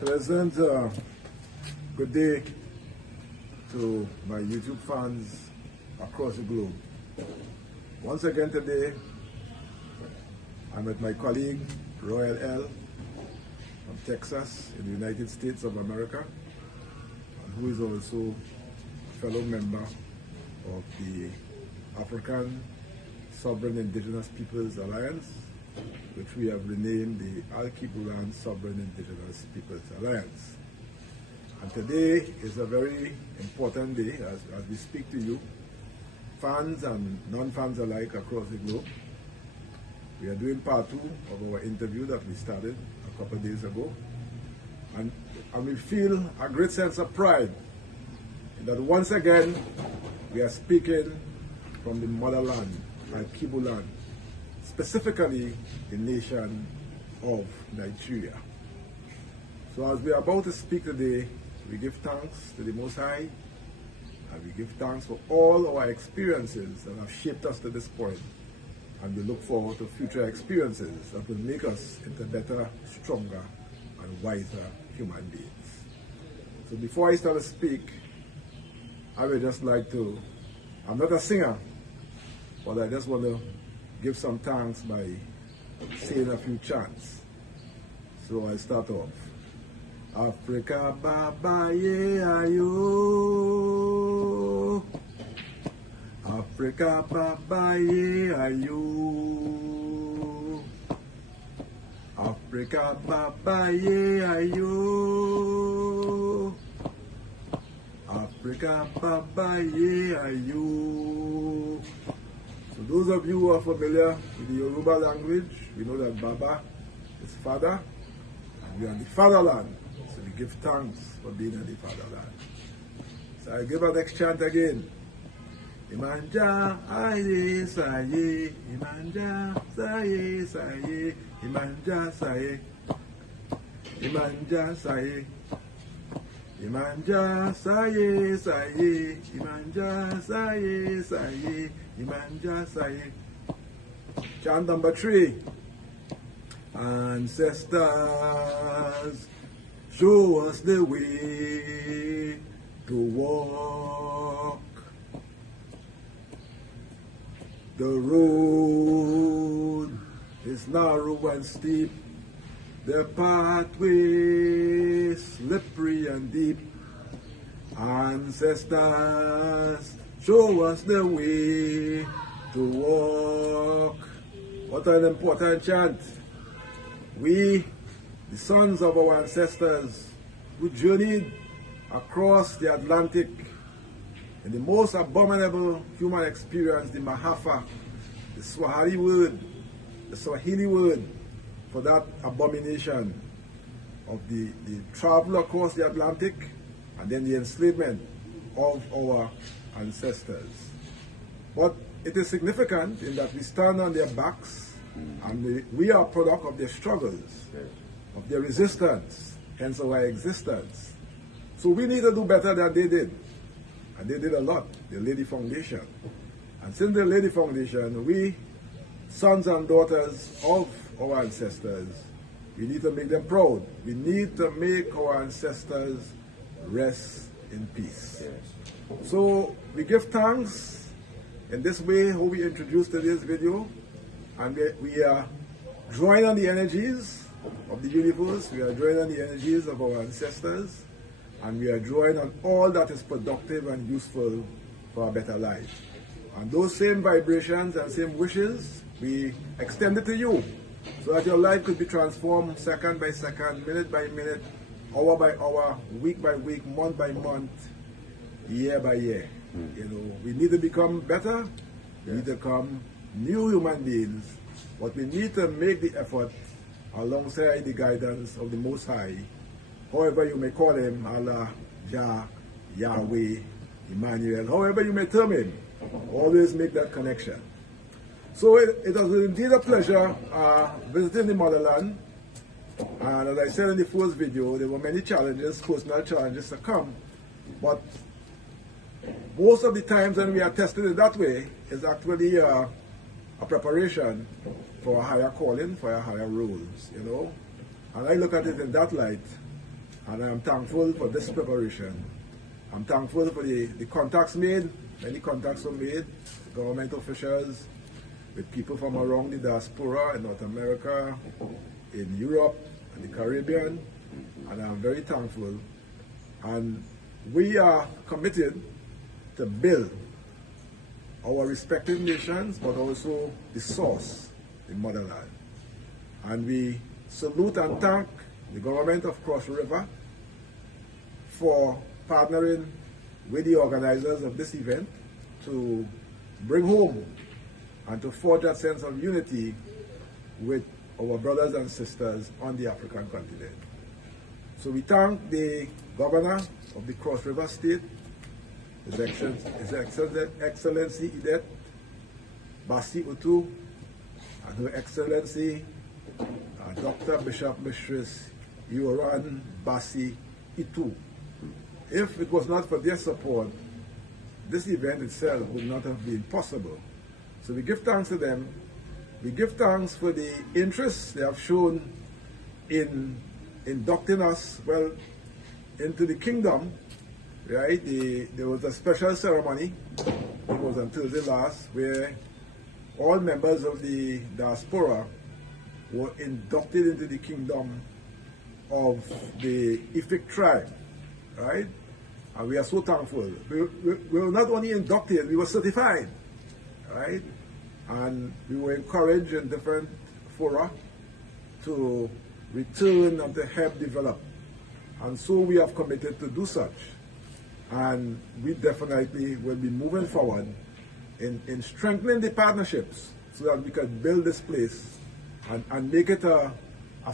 Pleasant good day to my YouTube fans across the globe. Once again today, I'm with my colleague Royal L from Texas in the United States of America, and who is also a fellow member of the African Sovereign Indigenous Peoples Alliance, which we have renamed the Al-Kebulan Sovereign Indigenous Peoples Alliance. And today is a very important day as we speak to you, fans and non-fans alike across the globe. We are doing part 2 of our interview that we started a couple of days ago. And we feel a great sense of pride in that once again we are speaking from the motherland, Al-Kebulan, specifically the nation of Nigeria. So as we are about to speak today, we give thanks to the Most High, and we give thanks for all our experiences that have shaped us to this point, and we look forward to future experiences that will make us into better, stronger, and wiser human beings. So before I start to speak, I would just like to, I'm not a singer, but I just want to give some thanks by saying a few chants. So I start off. Africa Baba ye ayo, Africa Baba ye ayo, Africa Baba ye ayo, Africa Baba ye ayo. So those of you who are familiar with the Yoruba language, we know that Baba is father, and we are in the fatherland. So we give thanks for being in the fatherland. So I give our next chant again. Imanja aye saye, Imanja saye saye, Imanja saye, Imanja saye, Imanja saye saye, Imanja saye saye, Imanja saye. Chant number 3. Ancestors, show us the way to walk. The road is narrow and steep, the pathway slippery and deep. Ancestors, show us the way to walk. What an important chant. We, the sons of our ancestors, who journeyed across the Atlantic in the most abominable human experience, the Mahafa, the Swahili word for that abomination of the travel across the Atlantic and then the enslavement of our ancestors. But it is significant in that we stand on their backs and we are a product of their struggles, of their resistance, hence our existence. So we need to do better than they did. And they did a lot. They laid the foundation. And since they laid the foundation, we, sons and daughters of our ancestors, we need to make them proud. We need to make our ancestors rest in peace. So we give thanks in this way, how we introduce today's video, and we are drawing on the energies of the universe, we are drawing on the energies of our ancestors, and we are drawing on all that is productive and useful for a better life. And those same vibrations and same wishes, we extend it to you, so that your life could be transformed second by second, minute by minute, hour by hour, week by week, month by month, year by year. You know, we need to become better, we need to become new human beings, but we need to make the effort alongside the guidance of the Most High, however you may call him, Allah, Jah, Yahweh, Emmanuel, however you may term him, always make that connection. So it was indeed a pleasure visiting the motherland, and as I said in the first video, there were many challenges, personal challenges to come, but most of the times when we are tested in that way is actually a preparation for a higher calling, for a higher roles, you know. And I look at it in that light, And I am thankful for this preparation. I'm thankful for the contacts made. Many contacts were made, government officials, with people from around the diaspora in North America, in Europe, and the Caribbean, and I'm very thankful. And we are committed to build our respective nations, but also the source, the motherland. And we salute and thank the government of Cross River for partnering with the organizers of this event to bring home and to forge that sense of unity with our brothers and sisters on the African continent. So we thank the governor of the Cross River State, His Excellency Edith Bassi Utu, and Her Excellency Dr. Bishop Mistress Yoran Bassi Itu. If it was not for their support, this event itself would not have been possible. So we give thanks to them. We give thanks for the interest they have shown in inducting us, well, into the kingdom, right? There was a special ceremony, it was on Thursday last, where all members of the diaspora were inducted into the kingdom of the Efik tribe, right? And we are so thankful. We were not only inducted, we were certified, right? And we were encouraged in different fora to return and to help develop. And so we have committed to do such. And we definitely will be moving forward in strengthening the partnerships so that we can build this place and make it a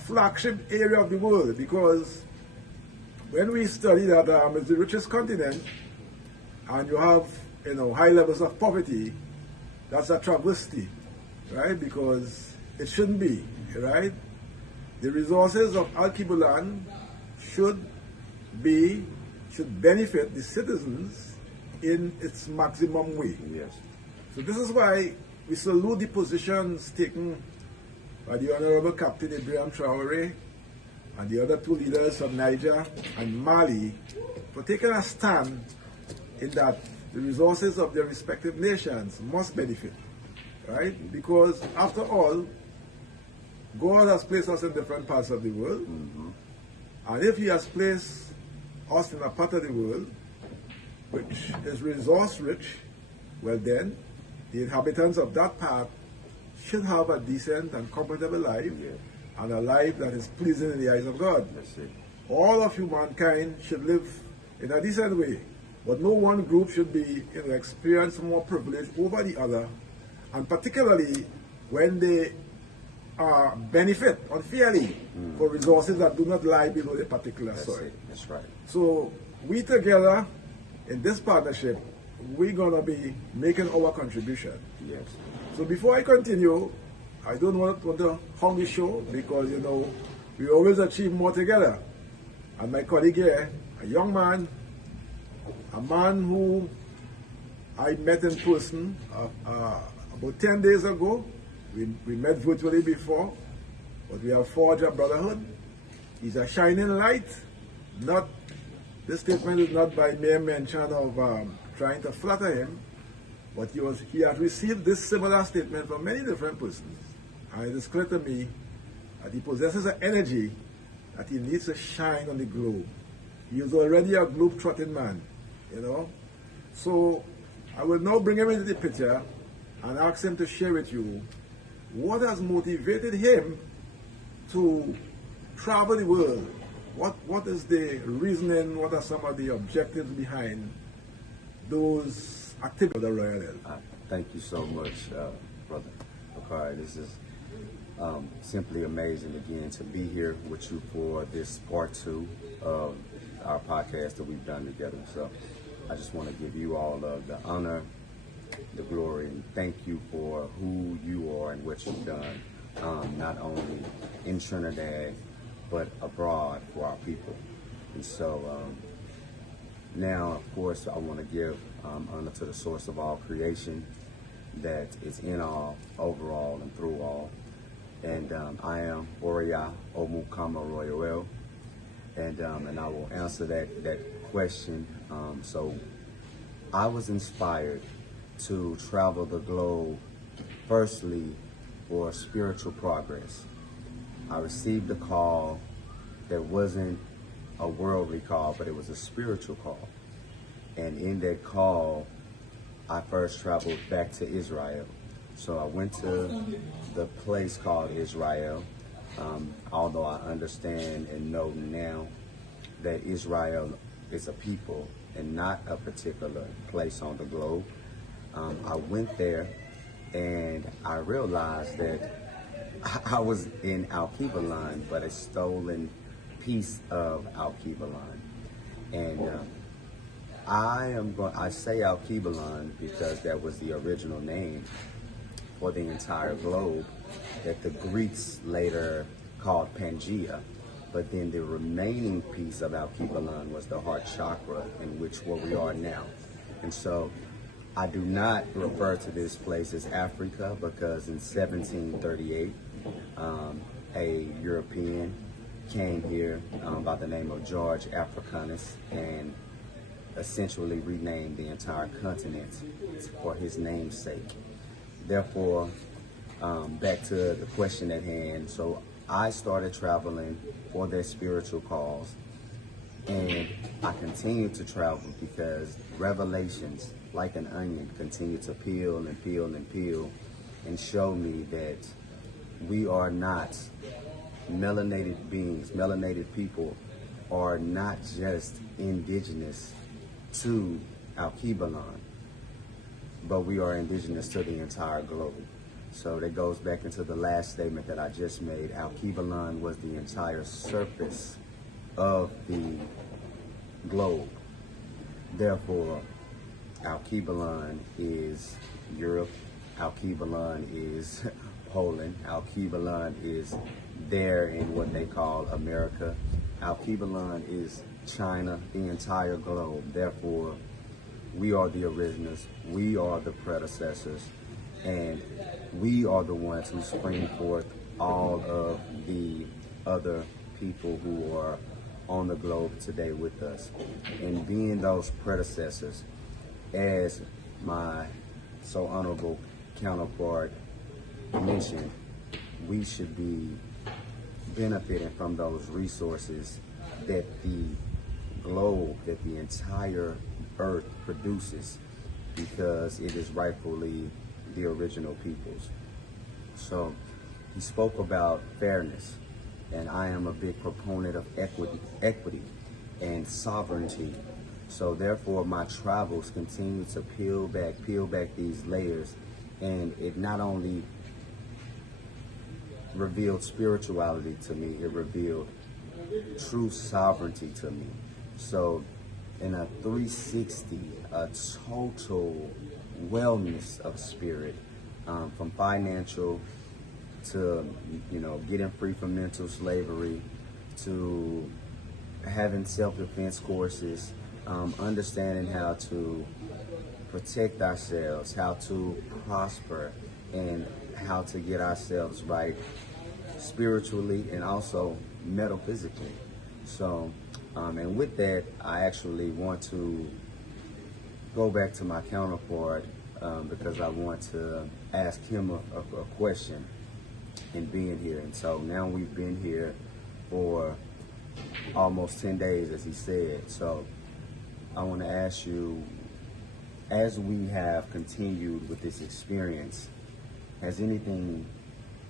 flagship area of the world, because when we study that it's the richest continent and you have high levels of poverty, that's a travesty, right? Because it shouldn't be, right? The resources of Alkebulan should benefit the citizens in its maximum way. Yes. So this is why we salute the positions taken by the Honorable Captain Ibrahim Traore and the other two leaders from Niger and Mali for taking a stand in that the resources of their respective nations must benefit, right? Because after all, God has placed us in different parts of the world, and if He has placed us in a part of the world which is resource rich, well then, the inhabitants of that part should have a decent and comfortable life, and a life that is pleasing in the eyes of God. That's it. All of humankind should live in a decent way, but no one group should be experience more privilege over the other, and particularly when they benefit unfairly for resources that do not lie below a particular soil. That's right. So we together in this partnership, we're gonna be making our contribution. Yes. So before I continue, I don't want to hung the show, because we always achieve more together. And my colleague here, a young man, a man who I met in person about 10 days ago. We met virtually before, but we have forged a brotherhood. He's a shining light. This statement is not by mere mention of trying to flatter him, but he has received this similar statement from many different persons. And it is clear to me that he possesses an energy that he needs to shine on the globe. He is already a globe-trotting man, So I will now bring him into the picture and ask him to share with you what has motivated him to travel the world. What is the reasoning, what are some of the objectives behind those activities of the Royal Health? Thank you so much, Brother Bakari. This is simply amazing again to be here with you for this part 2 of our podcast that we've done together. So I just want to give you all of the honor, the glory, and thank you for who you are and what you've done, not only in Trinidad, but abroad for our people. And so now, of course, I want to give honor to the source of all creation that is in all, over all, and through all. And I am Oria Omukama Royal, and I will answer that question. So I was inspired to travel the globe, firstly, for spiritual progress. I received a call that wasn't a worldly call, but it was a spiritual call. And in that call, I first traveled back to Israel. So I went to the place called Israel, although I understand and know now that Israel is a people and not a particular place on the globe. I went there and I realized that I was in Al-Kibalan, but a stolen piece of Al-Kibalan. And I say Al-Kibalan because that was the original name for the entire globe that the Greeks later called Pangaea. But then the remaining piece of Al-Kibalan was the heart chakra, in which where we are now. And so I do not refer to this place as Africa because in 1738, a European came here by the name of George Africanus and essentially renamed the entire continent for his namesake. Therefore, back to the question at hand. So I started traveling for their spiritual cause, and I continued to travel because revelations, like an onion, continue to peel and peel and peel and show me that we are not melanated beings. Melanated people are not just indigenous to Al-Kibalan, but we are indigenous to the entire globe. So that goes back into the last statement that I just made. Al-Kibalan was the entire surface of the globe. Therefore, Al-Kibalan is Europe. Al-Kibalan is Poland. Al-Kibalan is there in what they call America. Al-Kibalan is China, the entire globe. Therefore, we are the originals, we are the predecessors, and we are the ones who spring forth all of the other people who are on the globe today with us. And being those predecessors, as my so honorable counterpart mentioned, we should be benefiting from those resources that the globe, that the entire earth produces, because it is rightfully the original people's. So he spoke about fairness, and I am a big proponent of equity and sovereignty. So therefore my travels continue to peel back these layers, and it not only revealed spirituality to me, it revealed true sovereignty to me. So in a 360, a total wellness of spirit, from financial to, getting free from mental slavery, to having self-defense courses, understanding how to protect ourselves, how to prosper, and how to get ourselves right spiritually and also metaphysically. So, and with that, I actually want to go back to my counterpart because I want to ask him a question in being here. And so now we've been here for almost 10 days, as he said. So I want to ask you, as we have continued with this experience, has anything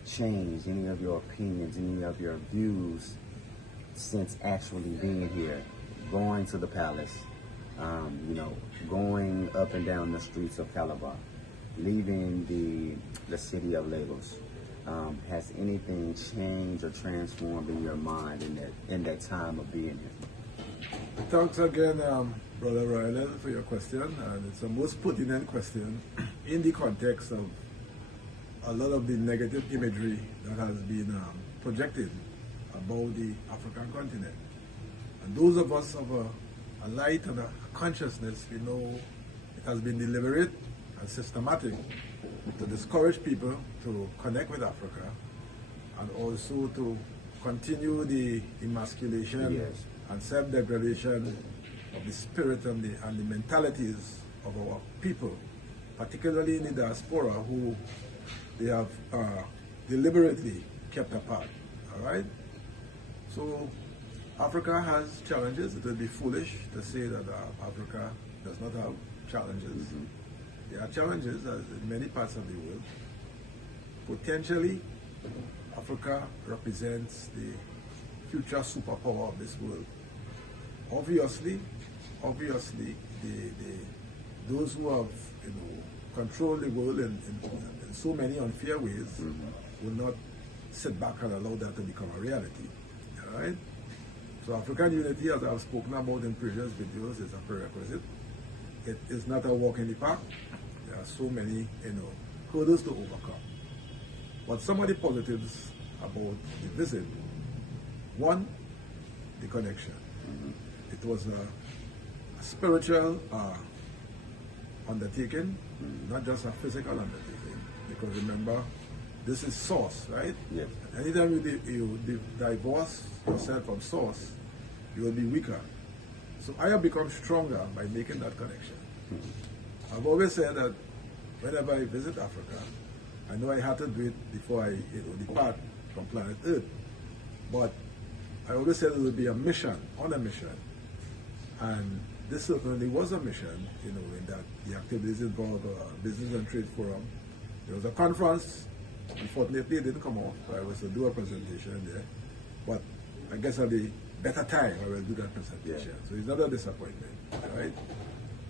changed, any of your opinions, any of your views since actually being here, going to the palace, going up and down the streets of Calabar, leaving the city of Lagos? Has anything changed or transformed in your mind in that time of being here? Thanks again, Brother Ryland, for your question. And it's a most pertinent question in the context of a lot of the negative imagery that has been projected about the African continent. And those of us of a light and a consciousness, we know it has been deliberate and systematic to discourage people to connect with Africa, and also to continue the emasculation Yes. and self-degradation of the spirit and the mentalities of our people, particularly in the diaspora, who they have deliberately kept apart. All right? So Africa has challenges. It would be foolish to say that Africa does not have challenges. There are challenges as in many parts of the world. Potentially, Africa represents the future superpower of this world. Obviously, those who have controlled the world in so many unfair ways will not sit back and allow that to become a reality. All right? So African unity, as I've spoken about in previous videos, is a prerequisite. It is not a walk in the park. There are so many hurdles to overcome. But some of the positives about the visit: one, the connection. It was a spiritual undertaking, not just a physical undertaking. Because remember, this is source, right? Yes. Anytime you divorce yourself from source, you will be weaker. So I have become stronger by making that connection. I've always said that whenever I visit Africa, I know I had to do it before I depart from planet Earth. But I always said it would be a mission, on a mission. And this certainly was a mission, in that the activities involved Business and Trade Forum. There was a conference. Unfortunately, it didn't come off. I was to do a presentation there. But I guess at the better time, I will do that presentation. Yeah. So it's not a disappointment, right?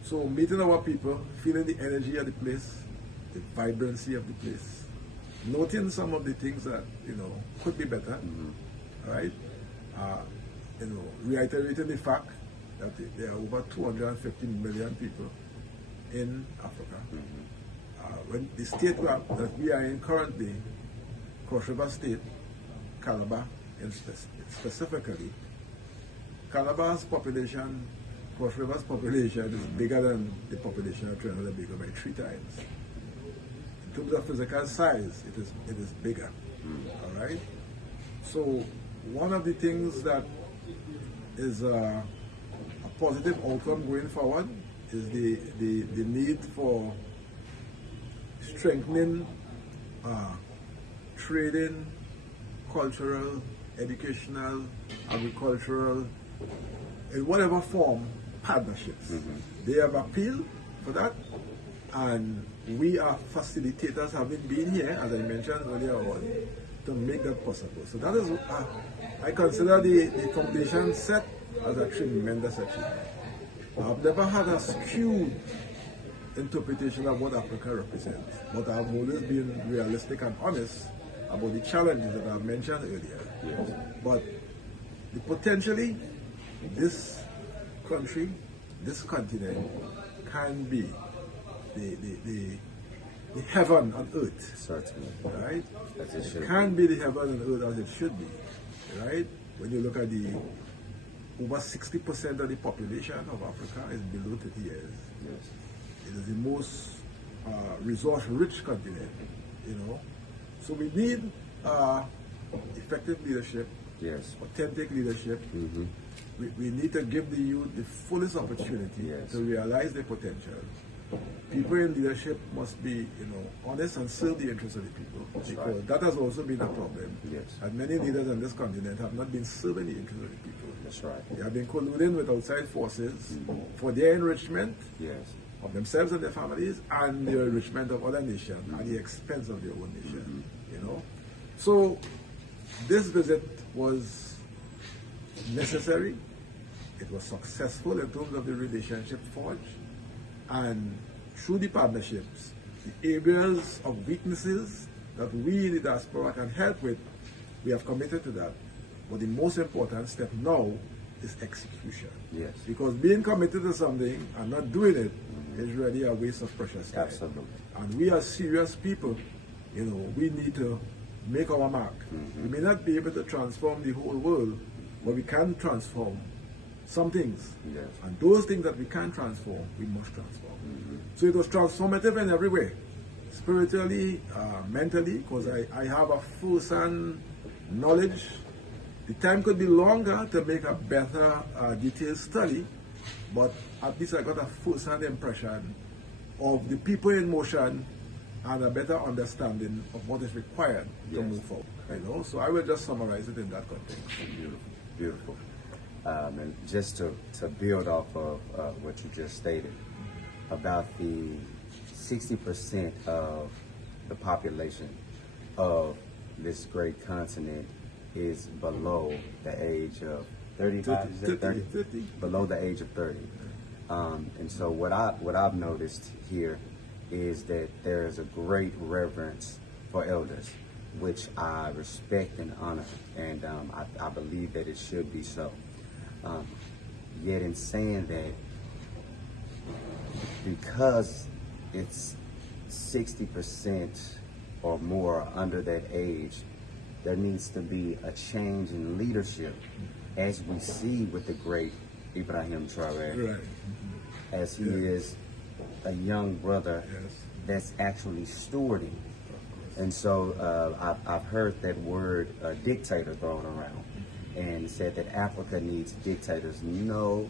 So meeting our people, feeling the energy of the place, the vibrancy of the place, noting some of the things that, could be better, right? Reiterating the fact that there are over 250 million people in Africa. When the state that we are in currently, Cross River State, Calabar, specifically, Calabar's population, Cross River's population is bigger than the population of Trinidad and Tobago by 3 times. In terms of physical size, it is bigger. All right. So one of the things that is a positive outcome going forward is the need for strengthening trading, cultural, educational, agricultural, in whatever form, partnerships. They have appealed for that, and we are facilitators, having been here, as I mentioned earlier on, to make that possible. So that is, I consider the foundation set as a tremendous achievement. I've never had a skewed interpretation of what Africa represents, but I've always been realistic and honest about the challenges that I've mentioned earlier. Yes. But potentially, this country, this continent, can be the heaven on earth. Certainly. Right? As it should It can be the heaven on earth as it should be. Right? When you look at over 60% of the population of Africa is below 30 years. Yes. It is the most resource-rich continent, So we need effective leadership, Yes. authentic leadership. We need to give the youth the fullest opportunity Yes. to realize their potential. People in leadership must be, honest and serve the interests of the people, because right. that has also been a problem. Yes. And many leaders on this continent have not been serving the interests of the people. That's right. They have been colluding with outside forces for their enrichment Yes. of themselves and their families, and the enrichment of other nations at the expense of their own nation. So this visit was necessary. It was successful in terms of the relationship forged, and through the partnerships, the areas of weaknesses that we in the diaspora can help with, we have committed to that. But the most important step now is execution. Yes. Because being committed to something and not doing it is really a waste of precious time. Absolutely. And we are serious people, we need to make our mark. We may not be able to transform the whole world, but we can transform some things. Yes. And those things that we can transform, we must transform. So it was transformative in every way. Spiritually, mentally, because I have a first-hand knowledge The time could be longer to make a better detailed study, but at least I got a first-hand impression of the people in motion and a better understanding of what is required to Yes. move forward. So I will just summarize it in that context. Beautiful, beautiful. And just to build off of what you just stated, about the 60% of the population of this great continent is below the age of 35, is that 30? 50. Below the age of 30. And so what I've noticed here is that there is a great reverence for elders, which I respect and honor, and I believe that it should be so. Yet in saying that, because it's 60% or more under that age, there needs to be a change in leadership, as we see with the great Ibrahim Traoré, Right. as he is a young brother Yes. that's actually stewarding. And so I've heard that word dictator thrown around, and said that Africa needs dictators. No,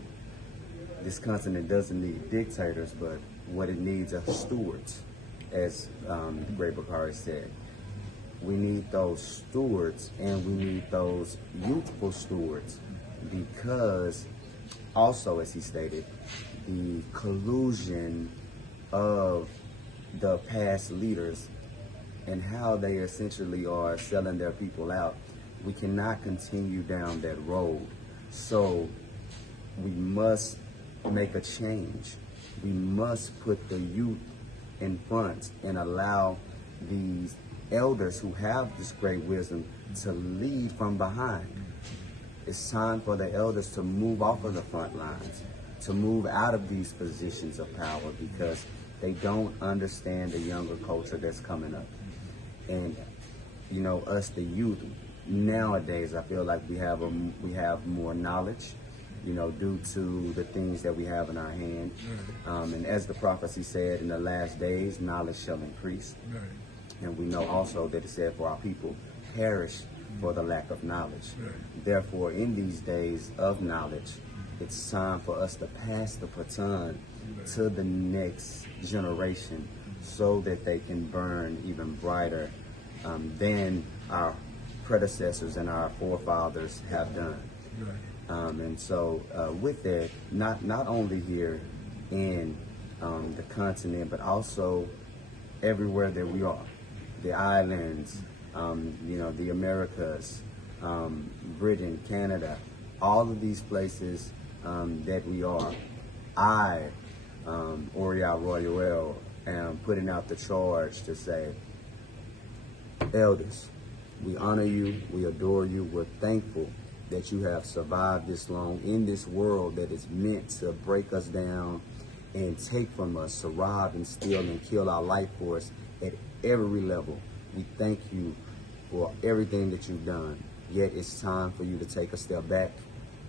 this continent doesn't need dictators, but what it needs are stewards, as the great Bakari said. We need those stewards, and we need those youthful stewards, because also, as he stated, the collusion of the past leaders and how they essentially are selling their people out. We cannot continue down that road. So we must make a change. We must put the youth in front and allow these elders who have this great wisdom to lead from behind. It's time for the elders to move off of the front lines, to move out of these positions of power, because they don't understand the younger culture that's coming up. And you know, us, the youth, nowadays, I feel like we have more knowledge, you know, due to the things that we have in our hand. And as the prophecy said, in the last days, knowledge shall increase. Right. And we know also that it said, for our people perish for the lack of knowledge. Right. Therefore, in these days of knowledge, it's time for us to pass the baton to the next generation, so that they can burn even brighter than our predecessors and our forefathers have done. Right. And so with that, not only here in the continent, but also everywhere that we are, the islands, you know, the Americas, Britain, Canada, all of these places that we are, I, Oriel Royal, am putting out the charge to say, elders, we honor you, we adore you, we're thankful that you have survived this long in this world that is meant to break us down and take from us, to rob and steal and kill our life force at every level. We thank you for everything that you've done, yet it's time for you to take a step back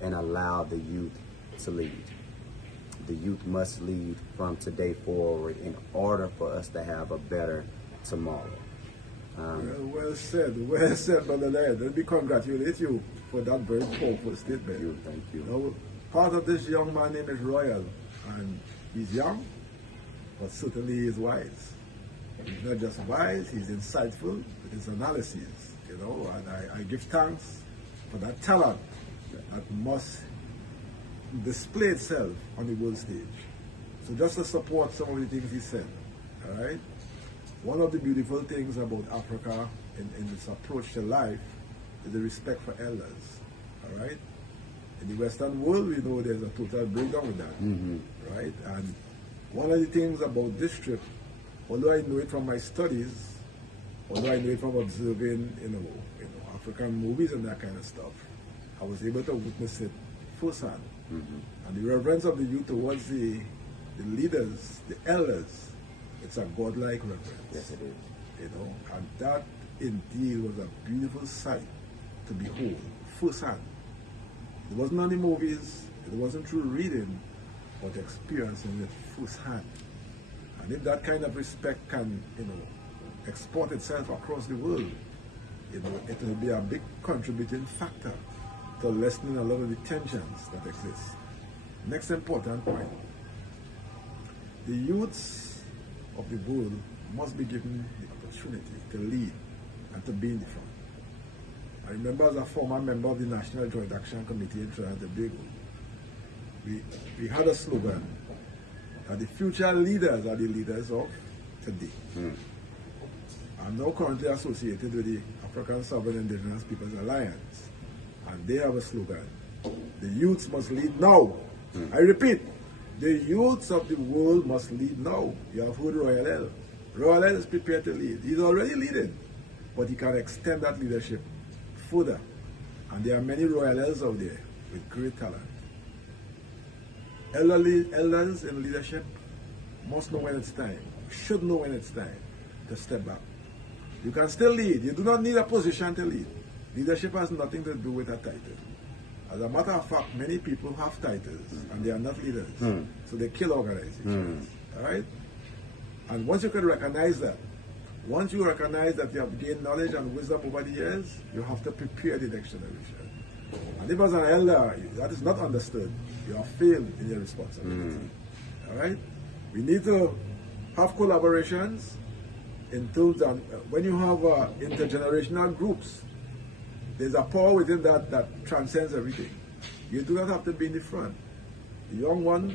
and allow the youth to lead. The youth must lead from today forward in order for us to have a better tomorrow. Well said, Brother Laird. Let me congratulate you for that very powerful statement. Thank you. Now, part of this young man name is Royal, and he's young, but certainly he's wise. He's not just wise, he's insightful with his analysis, you know, and I give thanks for that talent that must display itself on the world stage. So just to support some of the things he said, all right? One of the beautiful things about Africa in its approach to life is the respect for elders, all right? In the Western world, we know there's a total breakdown with that, right? And one of the things about this trip, although I know it from my studies, although I know it from observing, you know, African movies and that kind of stuff, I was able to witness it firsthand. And the reverence of the youth towards the leaders, the elders, it's a godlike reverence. Yes, it is. You know, and that indeed was a beautiful sight to behold firsthand. It wasn't on the movies, it wasn't through reading, but experiencing it firsthand. And if that kind of respect can, you know, export itself across the world, you know, it will be a big contributing factor to lessening a lot of the tensions that exist. Next important point, the youths of the world must be given the opportunity to lead and to be in the front. I remember as a former member of the National Joint Action Committee in Trinidad and Tobago, we had a slogan that the future leaders are the leaders of today. I'm now currently associated with the African Sovereign Indigenous Peoples Alliance, and they have a slogan: the youths must lead now. I repeat, the youths of the world must lead now. You have heard Royal L. Royal L is prepared to lead. He's already leading, but he can extend that leadership further. And there are many Royal L's out there with great talent. Elders in leadership must know when it's time, should know when it's time to step back. You can still lead. You do not need a position to lead. Leadership has nothing to do with a title. As a matter of fact, many people have titles and they are not leaders. So they kill organizations. All right? And once you can recognize that, once you recognize that you have gained knowledge and wisdom over the years, you have to prepare the next generation. And if as an elder that is not understood, you have failed in your responsibility. All right? We need to have collaborations in terms of when you have intergenerational groups, there's a power within that transcends everything. You do not have to be in the front. The young ones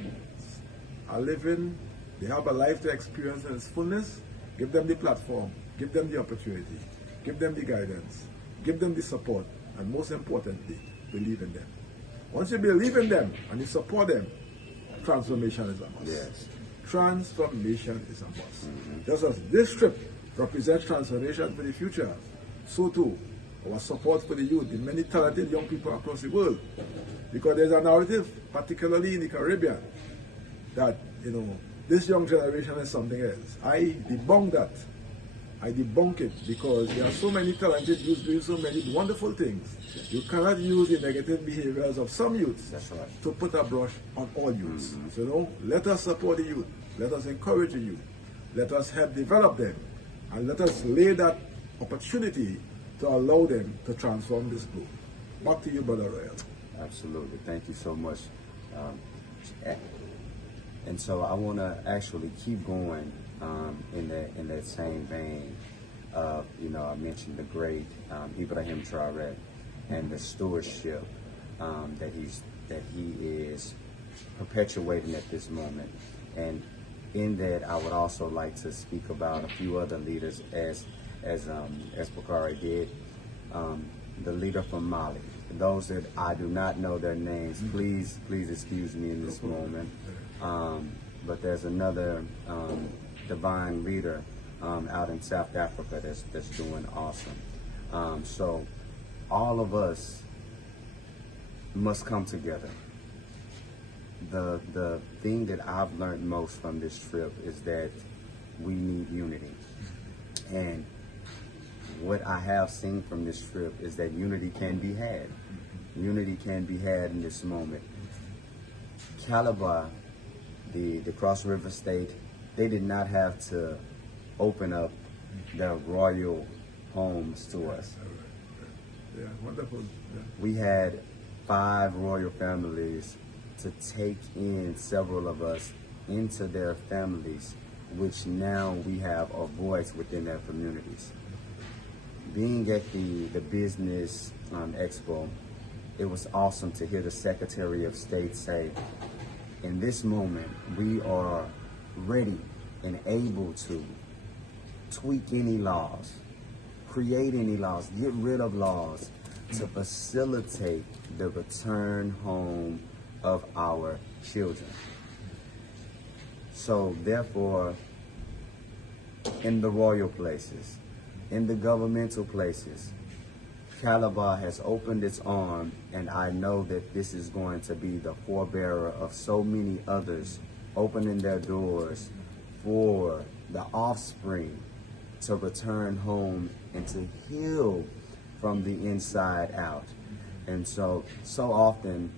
are living, they have a life to experience in its fullness. Give them the platform, give them the opportunity, give them the guidance, give them the support, and most importantly, believe in them. Once you believe in them and you support them, transformation is a must. Yes. Transformation is a must. Just as this trip represents transformation for the future, so too our support for the youth, the many talented young people across the world. Because there's a narrative, particularly in the Caribbean, that, this young generation is something else. I debunk that. I debunk it because there are so many talented youths doing so many wonderful things. You cannot use the negative behaviors of some youths to put a brush on all youths. So let us support the youth. Let us encourage the youth. Let us help develop them. And let us lay that opportunity to allow them to transform this globe. Back to you, Brother Royal. Absolutely. Thank you so much. And so I want to actually keep going in that same vein. I mentioned the great Ibrahim Traoré and the stewardship that he is perpetuating at this moment. And in that, I would also like to speak about a few other leaders, as Bakari did. The leader from Mali. Those that I do not know their names, please excuse me in this moment. But there's another divine leader out in South Africa that's doing awesome. So all of us must come together. The thing that I've learned most from this trip is that we need unity. And what I have seen from this trip is that unity can be had. Unity can be had in this moment. Calabar, the Cross River State, they did not have to open up their royal homes to us. Yeah, wonderful. Yeah. We had 5 royal families to take in several of us into their families, which now we have a voice within their communities. Being at the business expo, it was awesome to hear the Secretary of State say, in this moment, we are ready and able to tweak any laws, create any laws, get rid of laws to facilitate the return home of our children. So therefore, in the royal places, in the governmental places, Calabar has opened its arm, and I know that this is going to be the forebearer of so many others opening their doors for the offspring to return home and to heal from the inside out. And so often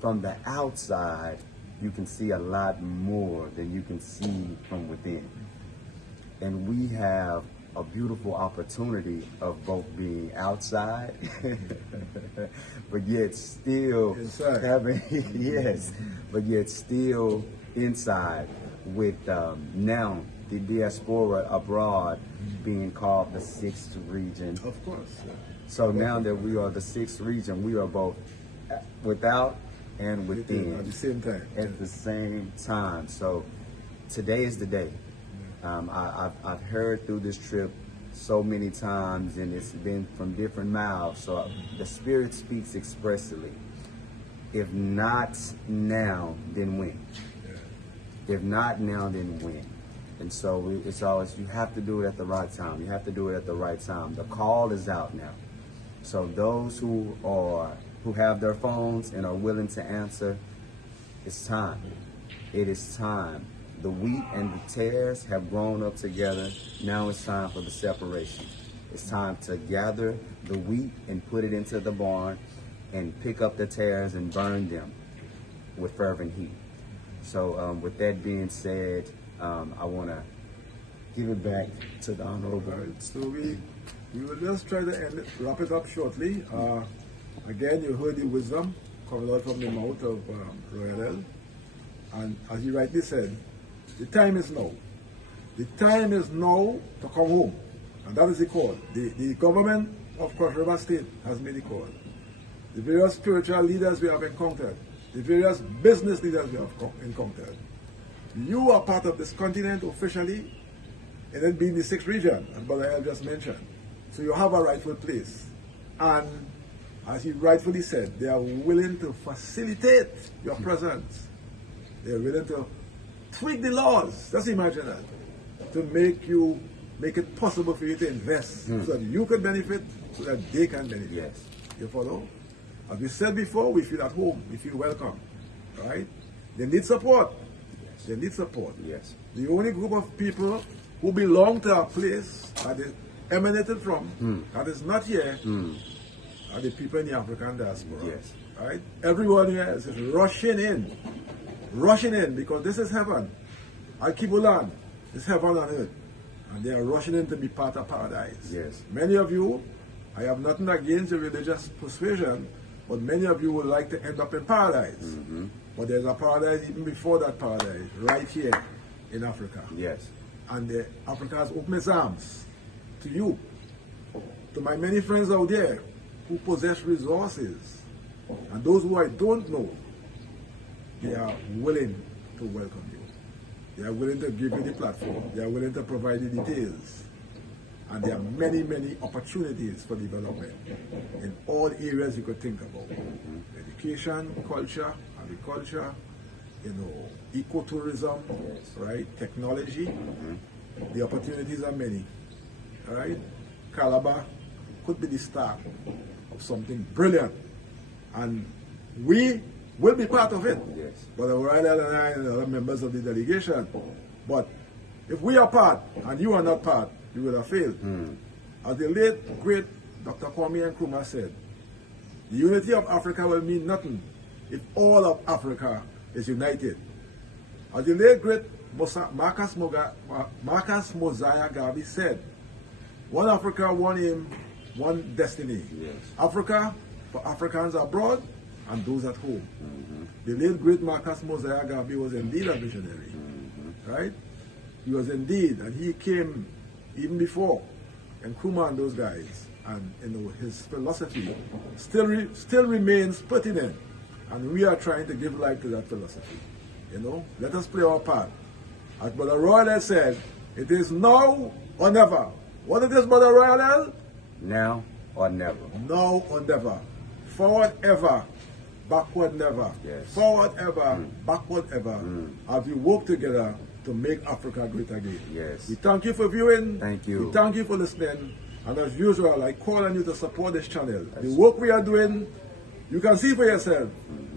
from the outside, you can see a lot more than you can see from within. And we have a beautiful opportunity of both being outside, but yet still Inside. having yes, but yet still inside with now the diaspora abroad being called the sixth region. Of course. Yeah. So now that we are the sixth region, we are both without and within At the same time. at the same time. So today is the day. I've heard through this trip so many times, and it's been from different mouths. So the Spirit speaks expressly. If not now, then when? If not now, then when? And so it's always, you have to do it at the right time. You have to do it at the right time. The call is out now. So those who have their phones and are willing to answer, it's time. It is time. The wheat and the tares have grown up together. Now it's time for the separation. It's time to gather the wheat and put it into the barn and pick up the tares and burn them with fervent heat. So with that being said, I want to give it back to the Honorable. All right, so we will just try to wrap it up shortly. Again, you heard the wisdom coming out from the mouth of Royal L. And as he rightly said, the time is now. The time is now to come home. And that is the call. The government of Cross River State has made the call. The various spiritual leaders we have encountered, the various business leaders we have encountered. You are part of this continent officially, and then being the sixth region, as Brother El just mentioned. So you have a rightful place. And as he rightfully said, they are willing to facilitate your presence. They are willing to tweak the laws. Just imagine that. To make it possible for you to invest so that you can benefit, so that they can benefit. Yes. You follow? As we said before, we feel at home, we feel welcome. Right? They need support. They need support. Yes. The only group of people who belong to a place that is emanated from, that is not here, are the people in the African diaspora. Yes. Right? Everyone here is rushing in, because this is heaven. Al-Kibulan is heaven on earth. And they are rushing in to be part of paradise. Yes. Many of you, I have nothing against your religious persuasion, but many of you would like to end up in paradise. But there's a paradise even before that paradise, right here in Africa. Yes. And Africa has opened its arms to you, to my many friends out there who possess resources, and those who I don't know. They are willing to welcome you. They are willing to give you the platform. They are willing to provide the details. And there are many, many opportunities for development in all areas you could think about. Education, culture, agriculture, ecotourism, right? Technology. The opportunities are many. All right? Calabar could be the start of something brilliant. And we will be part of it. Yes. But Royal and I and other members of the delegation. But if we are part and you are not part, you will have failed. As the late, great Dr. Kwame Nkrumah said, the unity of Africa will mean nothing if all of Africa is united. As the late, great Marcus Mosiah Garvey said, one Africa, one aim, one destiny. Yes. Africa for Africans abroad and those at home. The late great Marcus Mosiah Garvey was indeed a visionary, right? He was indeed, and he came even before, and Nkrumah and those guys, and his philosophy still remains pertinent, and we are trying to give life to that philosophy. Let us play our part. As Brother Royal said, it is now or never. What it is, Brother Royal? Now or never. Now or never. Forward ever, backward never. Yes. Forward ever, backward ever. As we work together to make Africa great again. Yes. We thank you for viewing. Thank you. We thank you for listening. And as usual, I call on you to support this channel. The work we are doing, you can see for yourself.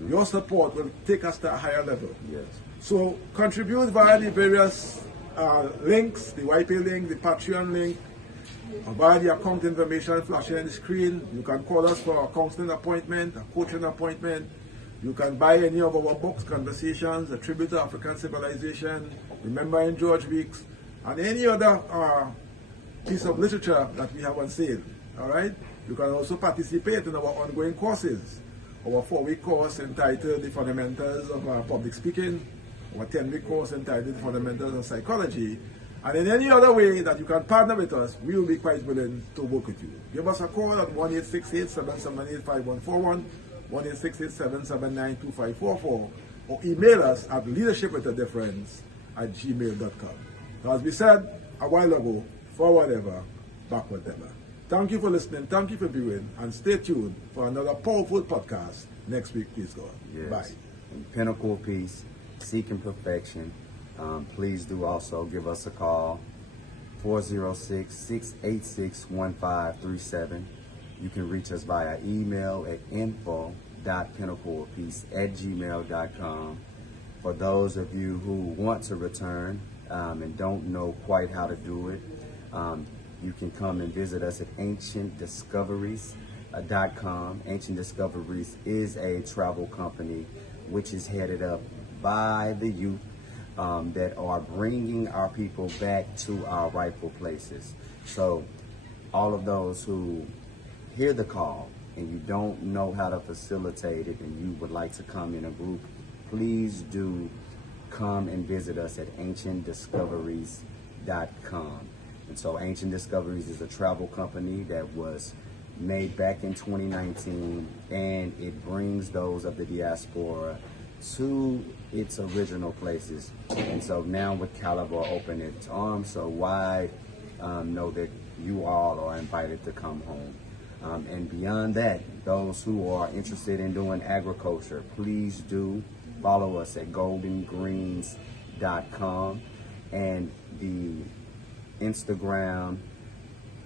Your support will take us to a higher level. Yes. So contribute via the various links, the YP link, the Patreon link, via the account information flashing on the screen. You can call us for a counseling appointment, a coaching appointment. You can buy any of our books, Conversations, A Tribute to African Civilization, Remembering George Weeks, and any other piece of literature that we have on sale. All right? You can also participate in our ongoing courses. Our 4-week course entitled The Fundamentals of Public Speaking, our 10-week course entitled The Fundamentals of Psychology, and in any other way that you can partner with us, we will be quite willing to work with you. Give us a call at 1-868-778-5141, 1-868-779-2544, or email us at leadershipwithadifference@gmail.com. As we said a while ago, forward ever, backward never. Thank you for listening, thank you for viewing, and stay tuned for another powerful podcast next week, please God. Yes. Bye. And Pinnacle of Peace, Seeking Perfection. Please do also give us a call, 406-686-1537. You can reach us via email at info.pinnacleofpeace@gmail.com. For those of you who want to return and don't know quite how to do it, you can come and visit us at ancientdiscoveries.com. Ancient Discoveries is a travel company which is headed up by the youth that are bringing our people back to our rightful places. So all of those who hear the call and you don't know how to facilitate it and you would like to come in a group, please do come and visit us at ancientdiscoveries.com. And so Ancient Discoveries is a travel company that was made back in 2019, and it brings those of the diaspora to its original places. And so now with Caliber opening its arms so wide, know that you all are invited to come home. And beyond that, those who are interested in doing agriculture, please do follow us at goldengreens.com, and the Instagram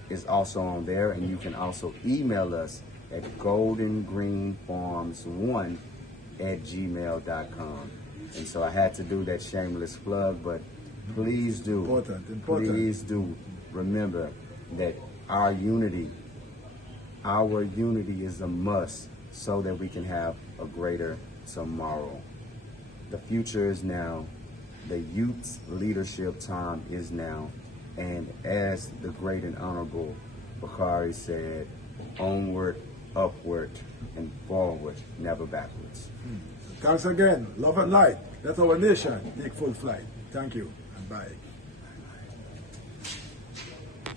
is also on there, and you can also email us at goldengreenfarms1@gmail.com. And so I had to do that shameless plug, but please do, Important. please do remember that our unity is a must so that we can have a greater tomorrow. The future is now. The youth's leadership time is now. And as the great and honorable Bakari said, onward, upward, and forward, never backwards. Thanks again. Love and light. Let our nation take full flight. Thank you and bye.